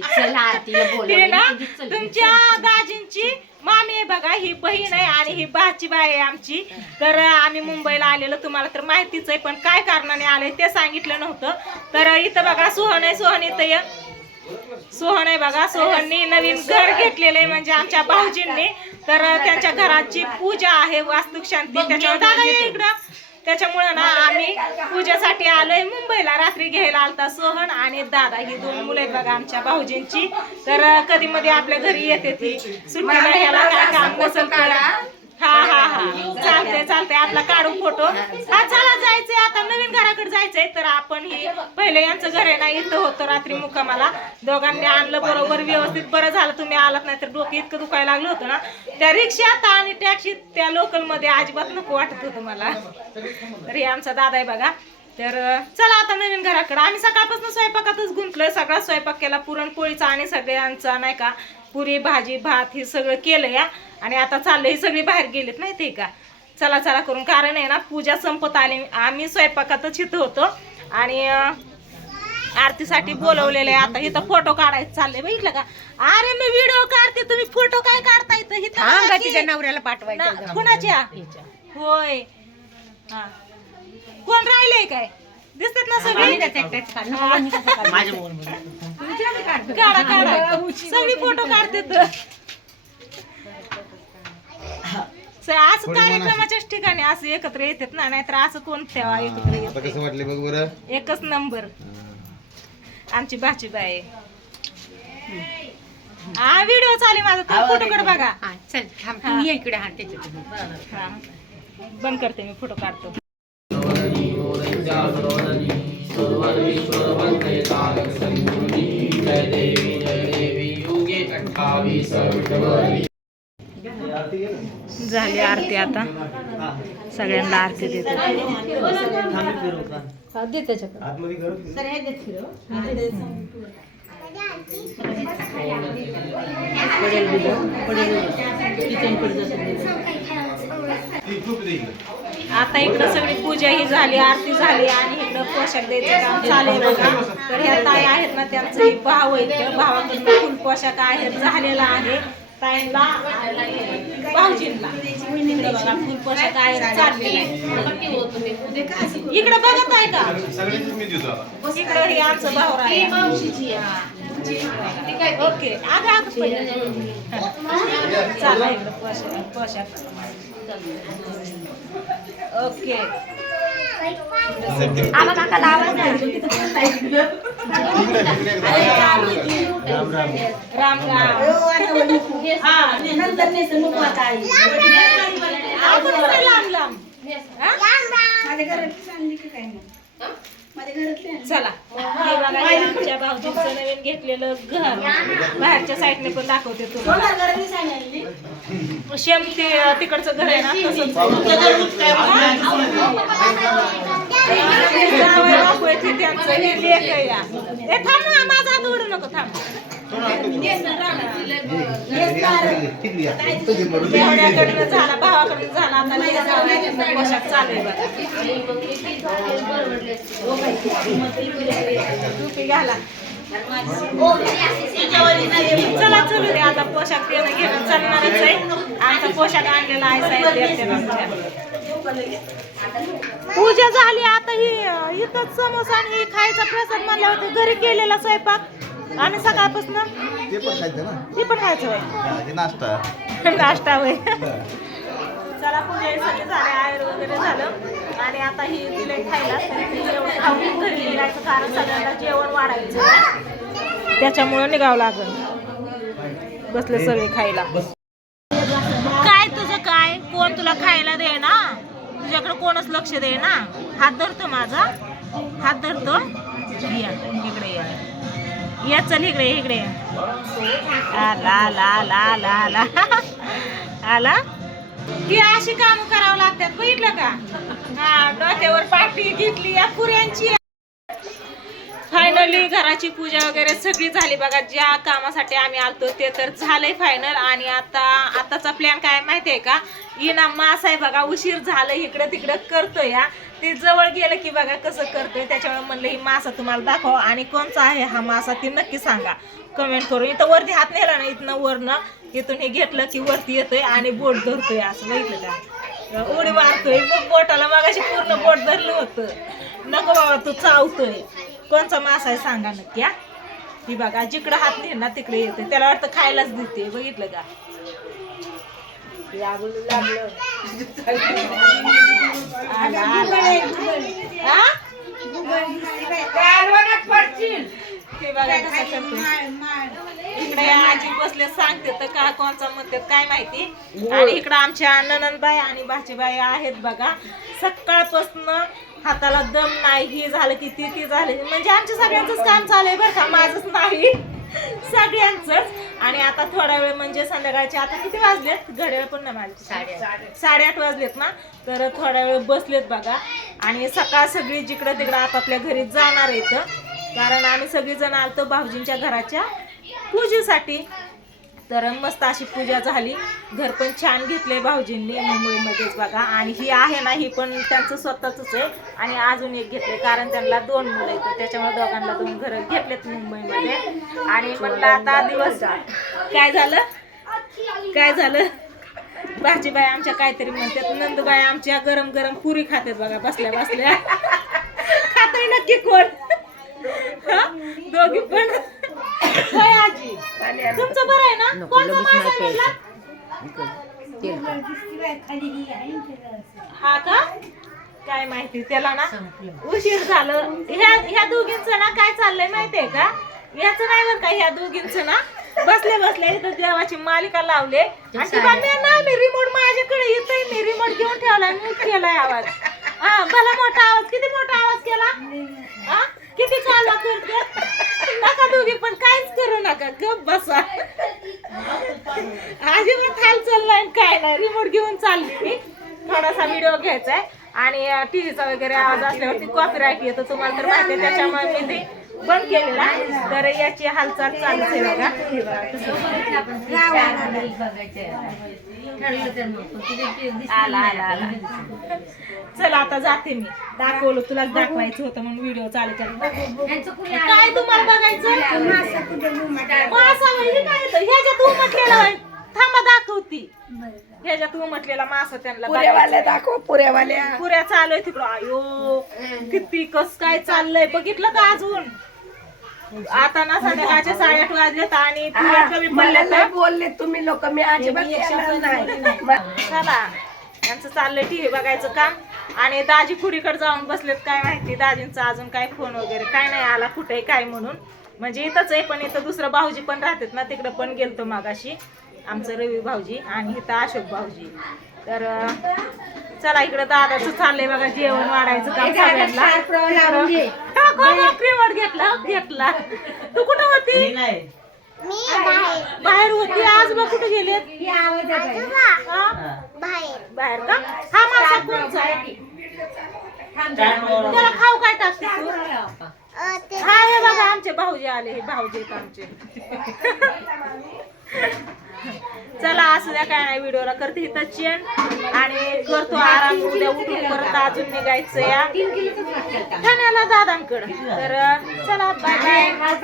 चला आरतीला ते बोलवलं ना कधी चल. तुमच्या दाजींची मामी आहे बघा, ही बहीण आहे आणि ही भाची बाई आहे आमची. तर आम्ही मुंबईला आलेलो, तुम्हाला तर माहितीच आहे, पण काय कारणाने आले ते सांगितलं नव्हतं. तर इथं बघा सोहन आहे, सोहन इथं ये. सोहन आहे बघा, सोहननी नवीन घर घेतलेलं आहे म्हणजे आमच्या भाऊजींनी. तर त्यांच्या घराची पूजा आहे, वास्तुक शांती, त्याच्यामुळे दादा ये इकडं. त्याच्यामुळे ना आम्ही पूजेसाठी आलोय मुंबईला. रात्री घ्यायला आलता सोहन आणि दादा, ही दोन मुलं आहेत बघा आमच्या भाऊजींची. तर कधी मध्ये आपल्या घरी येते ती सुट्टीला, ह्याला काय काम नसेल तर. हा हा हा चालते चालते, आपला काढू फोटो. हा चला जायचंय आता, नवीन घराकडे जायचंय. तर आपण ही पहिले यांचं घर आहे ना इथं होतं रात्री मुक्कामाला, दोघांनी आणलं बरोबर व्यवस्थित. बरं झालं तुम्ही आलात, नाही तर डोकं इतकं दुखायला लागलं होतं ना त्या रिक्षात आणि टॅक्सीत, त्या लोकल मध्ये अजिबात नको वाटत होतं मला. तर हे आमचा दादा आहे बघा. तर चला आता नवीन घराकडे. आम्ही सकाळपासून स्वयंपाकातच गुंतलोय, सगळा स्वयंपाक केला, पुरणपोळीचा आणि सगळ्यांचा नाही का, पुरी भाजी भात हे सगळं केलं या. आणि आता चाललंय, ही सगळी बाहेर गेलेत माहितीये का, चला चला करून. कारण आहे ना पूजा संपत आली, आम्ही स्वयंपाकातच इथं होतो आणि आरतीसाठी बोलवलेलं आहे. आता इथं फोटो काढायचं चाललंय, बघितलं का. अरे मी व्हिडिओ काढते, तुम्ही फोटो काय काढता इथं? तिच्या नवऱ्याला पाठवायचं. कुणाच्या? होय. हा कोण राहिलंय काय, दिसतात ना सगळे. काढा काढा, सगळी फोटो काढते. असं कार्यक्रमाच्याच ठिकाणी असं एकत्र येतात ना, नाहीतर असं कोण तेव्हा एकत्र येत. कसं वाटले बघ बरं, एकच नंबर आमची भाची बाई. हा व्हिडिओ चालू माझा, तुम्ही फोटो कडे बघा. चल थांब, तू ये इकडे. हा त्याच्यात हा बंद करते मी, फोटो काढतो. झाली आरती, आता सगळ्यांना आरती देते. आता इकडं सगळी पूजा ही झाली, आरती झाली आणि इकडं पोशाख द्यायचं काम चालू आहे बघा. तर ह्या ताई आहेत ना, त्यांचं एक भाव आहे, भावाकडनं फुल पोशाख आहे झालेला आहे ताईंना आणि भाऊजींना. इकडं बघा फुल पोशाख आहे चाललेला आहे. इकडं बघत आहे का, इकडं हे आमचं भाऊ आहे. ओके आगा चला इकडं पोशाख पोशाख. ओके आवा काकाला आवाज राम राम. लांब लांब चला. हे बघा, हे आमच्या भाऊजींचं नवीन घेतलेलं घर, बाहेरच्या साईडने पण दाखवते तुम्हाला. शेम ते तिकडचं घर आहे ना तसंच. त्यांचं लेक आहे या. ए थांब ना, माझा हात ओढू नको, थांब. देवड्याकडनं झाला, भावाकडनं झाला, आता पोशाख चालू आहे बघा. टोपी घाला. चला चलू दे आता, पोशाख देणं घेणं चालणारच आहे. आमचा पोशाख आणलेला आहे साहेब. पूजा झाली, आता ही इथंच समोसा आणि ही खायचा प्रसाद म्हणला होता, घरी केलेला स्वयंपाक आणि सकाळपासून ते पण खायचं ना, ते पण खायचं होय. नाश्ता नाश्ता होय. चला पूजा सगळे झाले, आयर वगैरे झालं आणि आता ही दिले खायला. जेवण खाऊन घरी निघायचं, कारण सगळ्यांना जेवण वाढायचं, त्याच्यामुळं निघावं लागल. बसले सगळे खायला. काय तुझं काय, कोण तुला खायला दे ना, तुझ्याकडे कोणच लक्ष दे ना. हात धरतो माझा, हात धरतो. इकडे ये, चल इकडे इकडे. आला आला आला आला आला आला. ही अशी काम करावं लागतात, बघितलं का. हा डोक्यावर पाठी घेतली या पुऱ्यांची. फायनली घराची पूजा वगैरे सगळी झाली बघा. ज्या कामासाठी आम्ही आलतो ते तर झालंय फायनल. आणि आताचा प्लॅन काय माहितीये का, इना मास आहे बघा, उशीर झालं इकडं तिकडं करतोय या. ते जवळ गेलं की बघा कसं करतोय. त्याच्यामुळे म्हणलं ही मासा तुम्हाला दाखवा. आणि कोणचा आहे हा मासा ती नक्की सांगा कमेंट करून. इथं वरती हात नेला ना, इथनं वरनं इथून हे घेतलं की वरती येतोय आणि बोट धरतोय. असं बघितलं का, उडी मारतोय बोटाला. मगाशी पूर्ण बोट धरलं होतं. नको बाबा तू चावतोय. कोणचा मासा आहे सांगा नक्की. हा ही बघा, जिकडं हात नेल ना तिकडे येतोय. त्याला वाटतं खायलाच देते. बघितलं का, हे बघा कसं करतोय. इकडे आजी बसले सांगते तर का कोणचा म्हणतात काय माहिती. आणि इकडं आमच्या ननंदबाई आणि भाचीबाई आहेत बघा. सकाळपासून हाताला दम नाही. ही झालं की ती झाली. म्हणजे आमच्या सगळ्यांचंच काम चालू बरं का, माझंच नाही, सगळ्यांचंच. आणि आता थोडा वेळ म्हणजे संध्याकाळचे आता किती वाजलेत, घड्याळ पण नाही माझे, 8:30 वाजलेत ना. तर थोडा वेळ बसलेत बघा. आणि सकाळ सगळी जिकडं तिकडं आपापल्या घरी जाणार आहेत. कारण आम्ही सगळीजण आलतो भाऊजींच्या घराच्या पूजेसाठी. तर मस्त अशी पूजा झाली. घर पण छान घेतलंय भाऊजींनी मुंबईमध्येच बघा. आणि ही आहे ना, ही पण त्यांचं स्वतःच आहे. आणि अजून एक घेतलंय कारण त्यांना 2 मुलं आहेत. त्याच्यामुळे दोघांना 2 घर घेतलेत मुंबईमध्ये. आणि म्हणलं आता दिवस काय झालं भाजीबाई आमच्या काहीतरी म्हणतात. नंदबाई आमच्या गरम गरम पुरी खातात बघा बसल्या बसल्या. खाताय नक्की कोण, दोघी पण. होय आजी, तुमचं बरं आहे ना. कोणता मासा आहे हा का काय माहिती. त्याला ना उशीर झालं. ह्या दोघींचं ना काय चाललंय माहितीये का, याचं नाही बरं का, ह्या दोघींचं ना बसले बसले इथं देवाची मालिका लावले. आणि ती बाई ना, मी रिमोट माझ्याकडे येतोय, मी रिमोट घेऊन ठेवलाय, म्यूट केलाय आवाज. हा भला मोठा आवाज, किती मोठा आवाज केला, हा किती चालला करते. नका दोघी पण काहीच करू नका, गप बसा. अजिबात हाल चाललाय काय नाही. रिमोट घेऊन चालली मी. थोडासा व्हिडिओ घ्यायचा आहे. आणि टीव्हीचा वगैरे आवाज असल्यावरती कॉपीराईट येतो तुम्हाला तर माहिती आहे. त्याच्यामुळे मी ते बंद केलेला. तर याची हालचाल चालूच आहे बघा. आला चला आता जाते मी. दाखवलं तुला दाखवायचं होतं म्हणून व्हिडिओ चालू केला. काय तुम्हाला बघायचं मासा म्हणजे काय येतं ह्याच्यात उमटलेला. थांबा दाखवती. ह्याच्यात उमटलेला मासा त्यांना दाखव. पुऱ्या चालू आहे तिकडं. आयो किती कस काय चाललंय बघितलं का. अजून आता ना संध्याकाळचे 8:30 वाजलेत आणि पुऱ्या कमी पडल्या. बोलले तुम्ही लोक, मी अजिबात चला यांचं चाललंय टीव्ही बघायचं काम. आणि दाजी खुडीकडे जाऊन बसलेत. काय माहिती दाजींचा अजून काय फोन वगैरे काय नाही आला कुठे काय म्हणून. म्हणजे इथंच आहे पण इथं दुसरं भाऊजी पण राहतात ना, तिकडं पण गेलतो मागाशी. आमचं रवी भाऊजी आणि इथं अशोक भाऊजी. तर चला इकडं दादाचं चाललंय बघा जेवण वाढायचं काम सगळ्यांना. घेतला. तू कुठं होती. बाहेर होती. आजोबा कुठे गेलेत. बाहेर का. हा मासा कोणचा आहे. त्याला खाऊ काय टाकते तू. हा हे बघा आमचे भाऊजी आले. हे भाऊजी आहेत आमचे. चला असं द्या काय नाही. व्हिडिओला करते इथं चेंज आणि करतो आराम. उद्या उठून परत अजून निघायचं या ठाण्याला दादांकडं. तर चला बाय बाय.